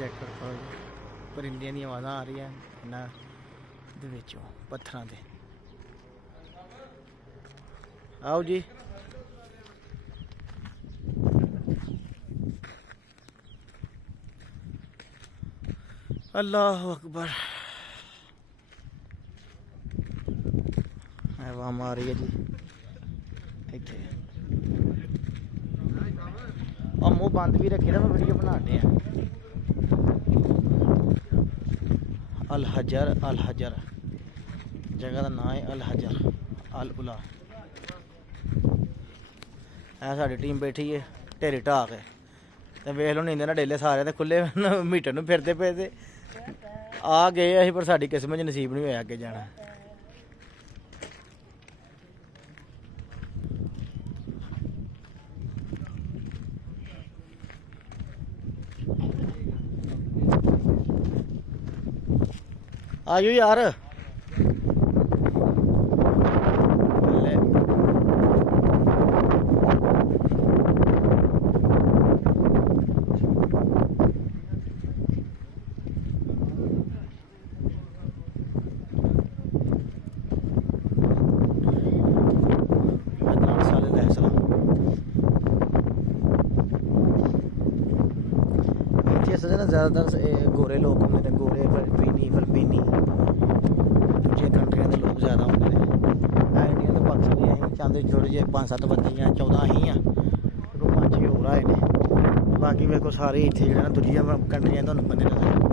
Check ਕਰੋ, ਪਰਿੰਦਿਆਂ ਦੀਆਂ ਆਵਾਜ਼ਾਂ ਆ ਰਹੀਆਂ ਇਹਨਾਂ ਦੇ ਵਿੱਚੋਂ ਪੱਥਰਾਂ ਦੇ। ਆਓ ਜੀ, ਅੱਲਾਹੁ ਅਕਬਰ। ਹਵਾ ਮਾਰ ਰਹੀ ਹੈ ਜੀ ਇੱਥੇ। ਉਹ ਮੂੰਹ ਬੰਦ ਵੀ ਰੱਖੇ ਨਾ, ਮੈਂ ਵੀਡੀਓ ਬਣਾਉਂਦੇ ਆ। ਅਲ ਹਜਰ, ਅਲ ਹਜਰ ਜਗ੍ਹਾ ਦਾ ਨਾਂ ਹੈ, ਅਲ ਹਜਰ ਅਲ ਉਲਾ। ਐ ਸਾਡੀ ਟੀਮ ਬੈਠੀ ਹੈ ਢੇਰੀ ਢਾਹ ਕੇ, ਤੇ ਵੇਖ ਲਓ ਨੀਂਦੇ ਨਾਲ ਡੇਲੇ ਸਾਰੇ ਤੇ ਖੁੱਲੇ ਮੀਟਰ ਨੂੰ ਫਿਰਦੇ ਪਏ ਤੇ ਆ ਗਏ ਅਸੀਂ, ਪਰ ਸਾਡੀ ਕਿਸਮਤ 'ਚ ਨਸੀਬ ਨਹੀਂ ਹੋਇਆ ਅੱਗੇ ਜਾਣਾ। ਆਜੋ ਯਾਰ, ਜ਼ਿਆਦਾਤਰ ਗੋਰੇ ਲੋਕ ਹੁੰਦੇ ਨੇ, ਗੋਰੇ ਫਿਲਪੀਨੀ ਦੂਜੀਆਂ ਕੰਟਰੀਆਂ ਦੇ ਲੋਕ ਜ਼ਿਆਦਾ ਹੁੰਦੇ ਨੇ। ਇੰਡੀਆ ਤੋਂ ਪਾਕਿਸਤਾਨੀ ਅਸੀਂ ਚਾਹੁੰਦੇ ਥੋੜ੍ਹੇ ਜਿਹੇ 5-7 ਬੰਦੇ ਜਾਂ 14 ਅਸੀਂ ਆ, 5-6 ਹੋਰ ਆਏ ਨੇ। ਬਾਕੀ ਵੇਖੋ ਸਾਰੇ ਇੱਥੇ ਜਿਹੜੇ ਨਾ ਦੂਜੀਆਂ ਕੰਟਰੀਆਂ ਤੁਹਾਨੂੰ ਬੰਦੇ ਨਜ਼ਰ